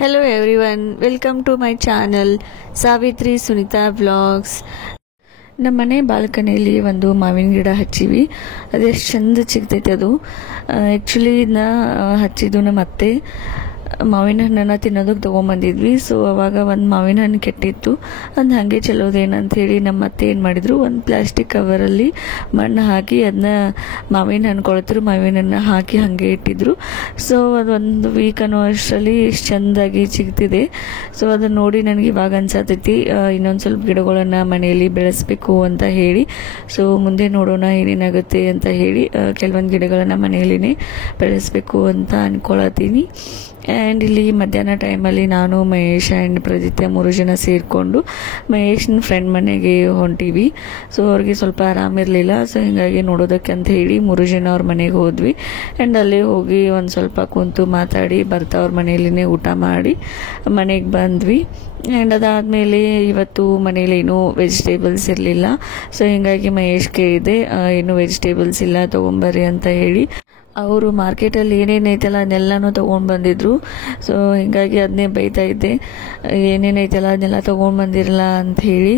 Hello everyone, welcome to my channel Savitri Sunita Vlogs. ನಮ್ಮ ಮನೆ ಬಾಲ್ಕನಿಯಲ್ಲಿ ಒಂದು ಮಾವಿನ ಗಿಡ ಹಚ್ಚಿವಿ. ಅದೆಷ್ಟು ಚಂದ ಸಿಗ್ತೈತೆ ಅದು. ಆ್ಯಕ್ಚುಲಿ ಇದನ್ನ ಹಚ್ಚಿದ್ದು ನಮ್ಮ ಅತ್ತೆ ಮಾವಿನ ಹಣ್ಣನ್ನು ತಿನ್ನೋದಕ್ಕೆ ತೊಗೊಂಬಂದಿದ್ವಿ. ಸೊ ಅವಾಗ ಒಂದು ಮಾವಿನ ಹಣ್ಣು ಕೆಟ್ಟಿತ್ತು. ಅದು ಹಾಗೆ ಚೆಲ್ಲೋದೇನಂತ ಹೇಳಿ ನಮ್ಮ ಅತ್ತೆ ಏನು ಮಾಡಿದ್ರು, ಒಂದು ಪ್ಲಾಸ್ಟಿಕ್ ಕವರಲ್ಲಿ ಮಣ್ಣು ಹಾಕಿ ಅದನ್ನ ಮಾವಿನ ಹಣ್ಣು ಕೊಳ್ತಿರು ಮಾವಿನ ಹಣ್ಣು ಹಾಕಿ ಹಾಗೆ ಇಟ್ಟಿದ್ರು. ಸೊ ಅದೊಂದು ವೀಕ್ ಅನ್ನೋ ಅಷ್ಟರಲ್ಲಿ ಇಷ್ಟು ಚೆಂದಾಗಿ ಸಿಗ್ತಿದೆ. ಸೊ ಅದನ್ನು ನೋಡಿ ನನಗೆ ಇವಾಗ ಅನ್ಸತೈತಿ ಇನ್ನೊಂದು ಸ್ವಲ್ಪ ಗಿಡಗಳನ್ನು ಮನೆಯಲ್ಲಿ ಬೆಳೆಸಬೇಕು ಅಂತ ಹೇಳಿ. ಸೊ ಮುಂದೆ ನೋಡೋಣ ಏನೇನಾಗುತ್ತೆ ಅಂತ ಹೇಳಿ ಕೆಲವೊಂದು ಗಿಡಗಳನ್ನು ಮನೆಯಲ್ಲಿನೇ ಬೆಳೆಸಬೇಕು ಅಂತ ಅಂದ್ಕೊಳತ್ತೀನಿ. ಆ್ಯಂಡ್ ಇಲ್ಲಿ ಮಧ್ಯಾಹ್ನ ಟೈಮಲ್ಲಿ ನಾನು ಮಹೇಶ್ ಆ್ಯಂಡ್ ಪ್ರದಿತ್ಯ 3 ಜನ ಸೇರಿಕೊಂಡು ಮಹೇಶ್ನ ಫ್ರೆಂಡ್ ಮನೆಗೆ ಹೊಂಟೀವಿ. ಸೊ ಅವ್ರಿಗೆ ಸ್ವಲ್ಪ ಆರಾಮಿರಲಿಲ್ಲ. ಸೊ ಹೀಗಾಗಿ ನೋಡೋದಕ್ಕೆ ಅಂತ ಹೇಳಿ 3 ಜನ ಅವ್ರ ಮನೆಗೆ ಹೋದ್ವಿ. ಆ್ಯಂಡ್ ಅಲ್ಲಿ ಹೋಗಿ ಒಂದು ಸ್ವಲ್ಪ ಕುಂತು ಮಾತಾಡಿ ಬರ್ತಾ ಅವ್ರ ಮನೆಯಲ್ಲಿನೇ ಊಟ ಮಾಡಿ ಮನೆಗೆ ಬಂದ್ವಿ. ಆ್ಯಂಡ್ ಅದಾದಮೇಲೆ ಇವತ್ತು ಮನೇಲಿ ಏನೂ ವೆಜಿಟೇಬಲ್ಸ್ ಇರಲಿಲ್ಲ. ಸೊ ಹೀಗಾಗಿ ಮಹೇಶ್ ಕೇಳಿದೆ ಏನು ವೆಜಿಟೇಬಲ್ಸ್ ಇಲ್ಲ ತೊಗೊಂಬರ್ರಿ ಅಂತ ಹೇಳಿ. ಅವರು ಮಾರ್ಕೆಟಲ್ಲಿ ಏನೇನೈತಲ್ಲ ಅದನ್ನೆಲ್ಲನೂ ತೊಗೊಂಡು ಬಂದಿದ್ರು. ಸೊ ಹೀಗಾಗಿ ಅದನ್ನೇ ಬೈತಾ ಇದ್ದೆ, ಏನೇನೈತಲ್ಲ ಅದನ್ನೆಲ್ಲ ತೊಗೊಂಡು ಬಂದಿರಲ್ಲ ಅಂತ ಹೇಳಿ.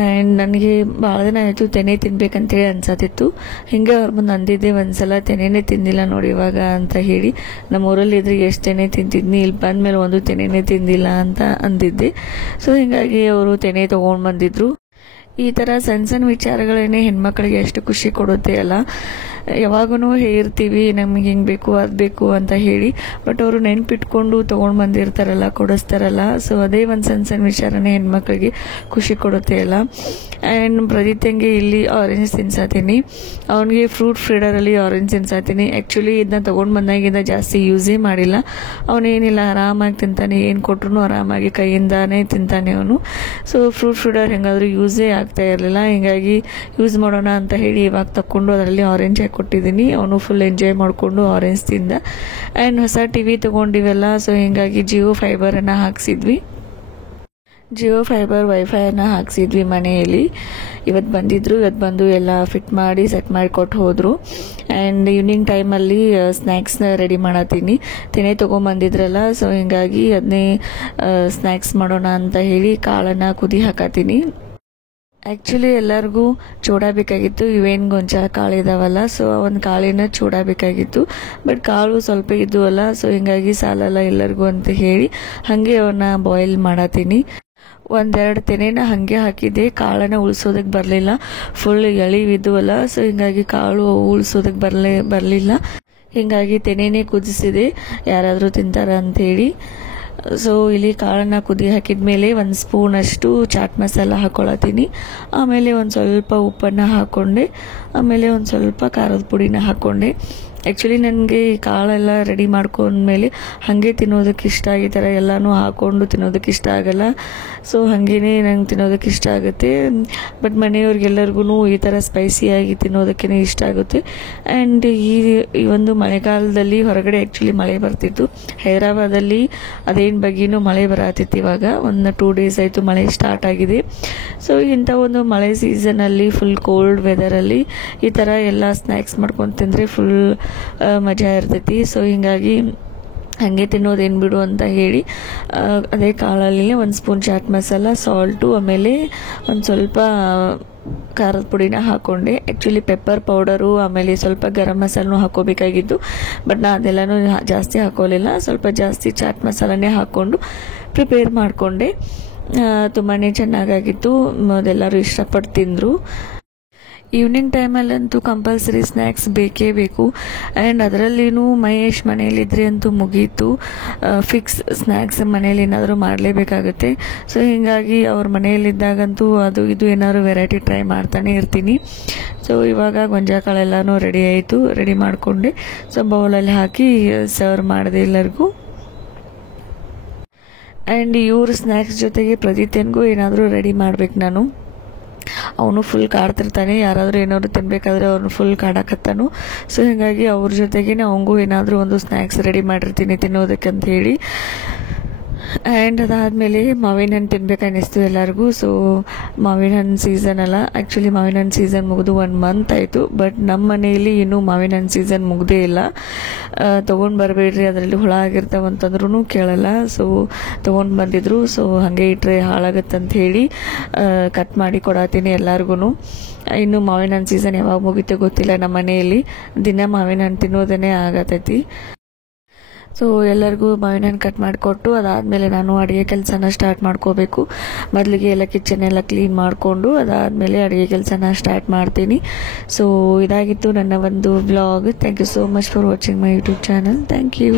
ಆ್ಯಂಡ್ ನನಗೆ ಭಾಳ ದಿನ ಆಯಿತು ತೆನೆ ತಿನ್ಬೇಕಂತೇಳಿ ಅನ್ಸತ್ತಿತ್ತು. ಹಿಂಗೆ ಅವ್ರ ಮುಂದೆ ಅಂದಿದ್ದೆ ಒಂದ್ಸಲ ತೆನೆನೇ ತಿಂದಿಲ್ಲ ನೋಡಿ ಇವಾಗ ಅಂತ ಹೇಳಿ. ನಮ್ಮೂರಲ್ಲಿ ಇದ್ರೆ ಎಷ್ಟು ತೆನೆ ತಿಂತಿದ್ನಿ, ಇಲ್ಲಿ ಬಂದಮೇಲೆ ಒಂದು ತೆನೆನೇ ತಿಂದಿಲ್ಲ ಅಂತ ಅಂದಿದ್ದೆ. ಸೊ ಹೀಗಾಗಿ ಅವರು ತೆನೆ ತೊಗೊಂಡು ಬಂದಿದ್ರು. ಈ ಥರ ಸಣ್ಣ ಸಣ್ಣ ವಿಚಾರಗಳೇನೆ ಹೆಣ್ಮಕ್ಳಿಗೆ ಎಷ್ಟು ಖುಷಿ ಕೊಡುತ್ತೆ ಅಲ್ಲ. ಯಾವಾಗೂ ಹೇಳ್ತೀವಿ ನಮಗೆ ಹಿಂಗೆ ಬೇಕು ಅದು ಬೇಕು ಅಂತ ಹೇಳಿ, ಬಟ್ ಅವರು ನೆನ್ಪಿಟ್ಕೊಂಡು ತೊಗೊಂಡು ಬಂದಿರ್ತಾರಲ್ಲ, ಕೊಡಿಸ್ತಾರಲ್ಲ. ಸೊ ಅದೇ ಒಂದು ಸಣ್ಣ ಸಣ್ಣ ವಿಚಾರನೇ ಹೆಣ್ಮಕ್ಳಿಗೆ ಖುಷಿ ಕೊಡುತ್ತೆ ಅಲ್ಲ. ಆ್ಯಂಡ್ ಪ್ರದಿತ್ಯಂಗೆ ಇಲ್ಲಿ ಆರೆಂಜ್ ತಿನ್ಸಾತೀನಿ. ಅವನಿಗೆ ಫ್ರೂಟ್ ಫೀಡರಲ್ಲಿ ಆರೆಂಜ್ ತಿನ್ಸಾತೀನಿ. ಆ್ಯಕ್ಚುಲಿ ಇದನ್ನ ತೊಗೊಂಡು ಬಂದಾಗಿಂದ ಜಾಸ್ತಿ ಯೂಸೇ ಮಾಡಿಲ್ಲ. ಅವನೇನಿಲ್ಲ ಆರಾಮಾಗಿ ತಿಂತಾನೆ, ಏನು ಕೊಟ್ಟರು ಆರಾಮಾಗಿ ಕೈಯಿಂದಾನೇ ತಿಂತಾನೆ ಅವನು. ಸೊ ಫ್ರೂಟ್ ಫೀಡರ್ ಹೆಂಗಾದರೂ ಯೂಸೇ ಆಗ್ತಾ ಇರಲಿಲ್ಲ. ಹೀಗಾಗಿ ಯೂಸ್ ಮಾಡೋಣ ಅಂತ ಹೇಳಿ ಇವಾಗ ತಗೊಂಡು ಅದರಲ್ಲಿ ಆರೆಂಜ್ ಹಾಕಿ ಕೊಟ್ಟಿದ್ದೀನಿ. ಅವನು ಫುಲ್ ಎಂಜಾಯ್ ಮಾಡಿಕೊಂಡು ಆರೆಂಜ್ ತಿಂದ. ಆ್ಯಂಡ್ ಹೊಸ ಟಿವಿ ತೊಗೊಂಡಿವೆಲ್ಲ. ಸೊ ಹೀಗಾಗಿ ಜಿಯೋ ಫೈಬರನ್ನು ಹಾಕ್ಸಿದ್ವಿ. ಜಿಯೋ ಫೈಬರ್ ವೈಫೈಯನ್ನು ಹಾಕ್ಸಿದ್ವಿ ಮನೆಯಲ್ಲಿ. ಇವತ್ತು ಬಂದಿದ್ದರು. ಇವತ್ತು ಬಂದು ಎಲ್ಲ ಫಿಟ್ ಮಾಡಿ ಸೆಟ್ ಮಾಡಿ ಕೊಟ್ಟು ಹೋದರು. ಆ್ಯಂಡ್ ಈವ್ನಿಂಗ್ ಟೈಮಲ್ಲಿ ಸ್ನ್ಯಾಕ್ಸ್ನ ರೆಡಿ ಮಾಡತ್ತೀನಿ. ತೆನೆ ತೊಗೊಂಬಂದಿದ್ರಲ್ಲ, ಸೊ ಹೀಗಾಗಿ ಅದನ್ನೇ ಸ್ನ್ಯಾಕ್ಸ್ ಮಾಡೋಣ ಅಂತ ಹೇಳಿ ಕಾಳನ್ನು ಕುದಿ ಹಾಕತ್ತೀನಿ. ಆ್ಯಕ್ಚುಲಿ ಎಲ್ಲರಿಗೂ ಚೂಡ ಬೇಕಾಗಿತ್ತು. ಇವೇನು ಗೊಂಜಾಳ ಕಾಳು ಇದಾವಲ್ಲ, ಸೊ ಒಂದು ಕಾಳಿನ ಚೂಡ ಬೇಕಾಗಿತ್ತು. ಬಟ್ ಕಾಳು ಸ್ವಲ್ಪ ಇದ್ದುವಲ್ಲ, ಸೊ ಹೀಗಾಗಿ ಸಾಲಲ್ಲ ಎಲ್ಲರಿಗೂ ಅಂತ ಹೇಳಿ ಹಾಗೆ ಅವನ್ನ ಬಾಯ್ಲ್ ಮಾಡತ್ತೀನಿ. 1-2 ತೆನೆನ ಹಾಗೆ ಹಾಕಿದ್ದೆ. ಕಾಳನ್ನು ಉಳಿಸೋದಕ್ಕೆ ಬರಲಿಲ್ಲ, ಫುಲ್ ಎಳಿವಿದ್ದುವಲ್ಲ. ಸೊ ಹೀಗಾಗಿ ಕಾಳು ಉಳಿಸೋದಕ್ಕೆ ಬರಲಿಲ್ಲ. ಹೀಗಾಗಿ ತೆನೆನೇ ಕುದಿಸಿದೆ, ಯಾರಾದರೂ ತಿಂತಾರ ಅಂಥೇಳಿ. ಸೊ ಇಲ್ಲಿ ಕಾಳನ್ನು ಕುದಿ ಹಾಕಿದ ಮೇಲೆ 1 ಸ್ಪೂನಷ್ಟು ಚಾಟ್ ಮಸಾಲ ಹಾಕ್ಕೊಳತ್ತೀನಿ. ಆಮೇಲೆ ಒಂದು ಸ್ವಲ್ಪ ಉಪ್ಪನ್ನು ಹಾಕ್ಕೊಂಡೆ. ಆಮೇಲೆ ಒಂದು ಸ್ವಲ್ಪ ಖಾರದ ಪುಡಿನ ಹಾಕ್ಕೊಂಡೆ. ಆ್ಯಕ್ಚುಲಿ ನನಗೆ ಈ ಕಾಳೆಲ್ಲ ರೆಡಿ ಮಾಡ್ಕೊಂಡ್ಮೇಲೆ ಹಾಗೆ ತಿನ್ನೋದಕ್ಕೆ ಇಷ್ಟ. ಈ ಥರ ಎಲ್ಲನೂ ಹಾಕ್ಕೊಂಡು ತಿನ್ನೋದಕ್ಕೆ ಇಷ್ಟ ಆಗಲ್ಲ. ಸೊ ಹಾಗೇ ನಂಗೆ ತಿನ್ನೋದಕ್ಕೆ ಇಷ್ಟ ಆಗುತ್ತೆ. ಬಟ್ ಮನೆಯವ್ರಿಗೆಲ್ಲರಿಗೂ ಈ ಥರ ಸ್ಪೈಸಿಯಾಗಿ ತಿನ್ನೋದಕ್ಕೇ ಇಷ್ಟ ಆಗುತ್ತೆ. ಆ್ಯಂಡ್ ಈ ಒಂದು ಮಳೆಗಾಲದಲ್ಲಿ ಹೊರಗಡೆ ಆ್ಯಕ್ಚುಲಿ ಮಳೆ ಬರ್ತಿತ್ತು. ಹೈದರಾಬಾದಲ್ಲಿ ಅದೇನು ಬಗ್ಗೆನೂ ಮಳೆ ಬರತ್ತಿತ್ತು. ಇವಾಗ ಒಂದು 2 ಡೇಸ್ ಆಯಿತು ಮಳೆ ಸ್ಟಾರ್ಟ್ ಆಗಿದೆ. ಸೊ ಇಂಥ ಒಂದು ಮಳೆ ಸೀಸನಲ್ಲಿ ಫುಲ್ ಕೋಲ್ಡ್ ವೆದರಲ್ಲಿ ಈ ಥರ ಎಲ್ಲ ಸ್ನ್ಯಾಕ್ಸ್ ಮಾಡ್ಕೊಂಡು ತಿಂದರೆ ಫುಲ್ ಮಜಾ ಇರ್ತೈತಿ. ಸೊ ಹೀಗಾಗಿ ಹಾಗೆ ತಿನ್ನೋದೇನು ಬಿಡು ಅಂತ ಹೇಳಿ ಅದೇ ಕಾಳಲ್ಲಿ 1 ಸ್ಪೂನ್ ಚಾಟ್ ಮಸಾಲ, ಸಾಲ್ಟು, ಆಮೇಲೆ ಒಂದು ಸ್ವಲ್ಪ ಖಾರದ ಪುಡಿನ ಹಾಕ್ಕೊಂಡೆ. ಆ್ಯಕ್ಚುಲಿ ಪೆಪ್ಪರ್ ಪೌಡರು ಆಮೇಲೆ ಸ್ವಲ್ಪ ಗರಂ ಮಸಾಲನೂ ಹಾಕ್ಕೋಬೇಕಾಗಿತ್ತು. ಬಟ್ ನಾನು ಅದೆಲ್ಲನೂ ಜಾಸ್ತಿ ಹಾಕೋಲಿಲ್ಲ. ಸ್ವಲ್ಪ ಜಾಸ್ತಿ ಚಾಟ್ ಮಸಾಲನೇ ಹಾಕ್ಕೊಂಡು ಪ್ರಿಪೇರ್ ಮಾಡಿಕೊಂಡೆ. ತುಂಬಾ ಚೆನ್ನಾಗಾಗಿತ್ತು. ಅದೆಲ್ಲರೂ ಇಷ್ಟಪಟ್ಟು ತಿಂದರು. ಈವ್ನಿಂಗ್ ಟೈಮಲ್ಲಂತೂ ಕಂಪಲ್ಸರಿ ಸ್ನ್ಯಾಕ್ಸ್ ಬೇಕೇ ಬೇಕು. ಆ್ಯಂಡ್ ಅದರಲ್ಲಿನೂ ಮಹೇಶ್ ಮನೇಲಿದ್ರೆ ಅಂತೂ ಮುಗೀತು. ಫಿಕ್ಸ್ ಸ್ನ್ಯಾಕ್ಸ್ ಮನೇಲಿ ಏನಾದರೂ ಮಾಡಲೇಬೇಕಾಗುತ್ತೆ. ಸೊ ಹೀಗಾಗಿ ಅವ್ರ ಮನೆಯಲ್ಲಿದ್ದಾಗಂತೂ ಅದು ಇದು ಏನಾದರೂ ವೆರೈಟಿ ಟ್ರೈ ಮಾಡ್ತಾನೆ ಇರ್ತೀನಿ. ಸೊ ಇವಾಗ ಗೊಂಜಾಳ ಕಾಳೆಲ್ಲನೂ ರೆಡಿ ಆಯಿತು. ರೆಡಿ ಮಾಡಿಕೊಂಡೆ. ಸೊ ಬೌಲಲ್ಲಿ ಹಾಕಿ ಸರ್ವ್ ಮಾಡಿದೆ ಎಲ್ಲರಿಗೂ. ಆ್ಯಂಡ್ ಇವ್ರ ಸ್ನ್ಯಾಕ್ಸ್ ಜೊತೆಗೆ ಪ್ರದಿತ್ಯನಿಗೂ ಏನಾದರೂ ರೆಡಿ ಮಾಡ್ಬೇಕು ನಾನು. ಅವನು ಫುಲ್ ಕಾಡ್ತಿರ್ತಾನೆ. ಯಾರಾದರೂ ಏನಾದ್ರು ತಿನ್ನಬೇಕಾದ್ರೆ ಅವ್ನು ಫುಲ್ ಕಾಡಕತ್ತಾನು. ಸೊ ಹೀಗಾಗಿ ಅವ್ರ ಜೊತೆಗೇ ಅವನಿಗೂ ಏನಾದರೂ ಒಂದು ಸ್ನ್ಯಾಕ್ಸ್ ರೆಡಿ ಮಾಡಿರ್ತೀನಿ ತಿನ್ನೋದಕ್ಕೆ ಅಂತ ಹೇಳಿ. ಆ್ಯಂಡ್ ಅದಾದಮೇಲೆ ಮಾವಿನ ಹಣ್ಣು ತಿನ್ಬೇಕು ಅನ್ನಿಸ್ತು ಎಲ್ಲರಿಗೂ. ಸೊ ಮಾವಿನ ಹಣ್ಣು ಸೀಸನ್ ಅಲ್ಲ, ಆ್ಯಕ್ಚುಲಿ ಮಾವಿನ ಹಣ್ಣು ಸೀಸನ್ ಮುಗಿದು 1 ಮಂತ್ ಆಯಿತು. ಬಟ್ ನಮ್ಮ ಮನೆಯಲ್ಲಿ ಇನ್ನೂ ಮಾವಿನ ಹಣ್ಣು ಸೀಸನ್ ಮುಗ್ದೇ ಇಲ್ಲ. ತೊಗೊಂಡು ಬರಬೇಡ್ರಿ, ಅದರಲ್ಲಿ ಹುಳ ಆಗಿರ್ತಾವಂತಂದ್ರೂ ಕೇಳಲ್ಲ. ಸೊ ತೊಗೊಂಡು ಬಂದಿದ್ರು. ಸೊ ಹಾಗೆ ಇಟ್ಟರೆ ಹಾಳಾಗತ್ತಂತ ಹೇಳಿ ಕಟ್ ಮಾಡಿ ಕೊಡತ್ತೀನಿ ಎಲ್ಲರಿಗೂ. ಇನ್ನು ಮಾವಿನ ಹಣ್ಣು ಸೀಸನ್ ಯಾವಾಗ ಮುಗಿತೋ ಗೊತ್ತಿಲ್ಲ. ನಮ್ಮ ಮನೆಯಲ್ಲಿ ದಿನ ಮಾವಿನ ಹಣ್ಣು ತಿನ್ನೋದೇ ಆಗತೈತಿ. ಸೊ ಎಲ್ಲರಿಗೂ ಮಾವಿನ ಹಣ್ಣು ಕಟ್ ಮಾಡಿಕೊಟ್ಟು ಅದಾದಮೇಲೆ ನಾನು ಅಡುಗೆ ಕೆಲಸನ ಸ್ಟಾರ್ಟ್ ಮಾಡ್ಕೋಬೇಕು. ಮೊದಲಿಗೆ ಎಲ್ಲ ಕಿಚನ್ ಎಲ್ಲ ಕ್ಲೀನ್ ಮಾಡಿಕೊಂಡು ಅದಾದಮೇಲೆ ಅಡುಗೆ ಕೆಲಸನ ಸ್ಟಾರ್ಟ್ ಮಾಡ್ತೀನಿ. ಸೊ ಇದಾಗಿತ್ತು ನನ್ನ ಒಂದು vlog. Thank you so much for watching my YouTube channel. Thank you.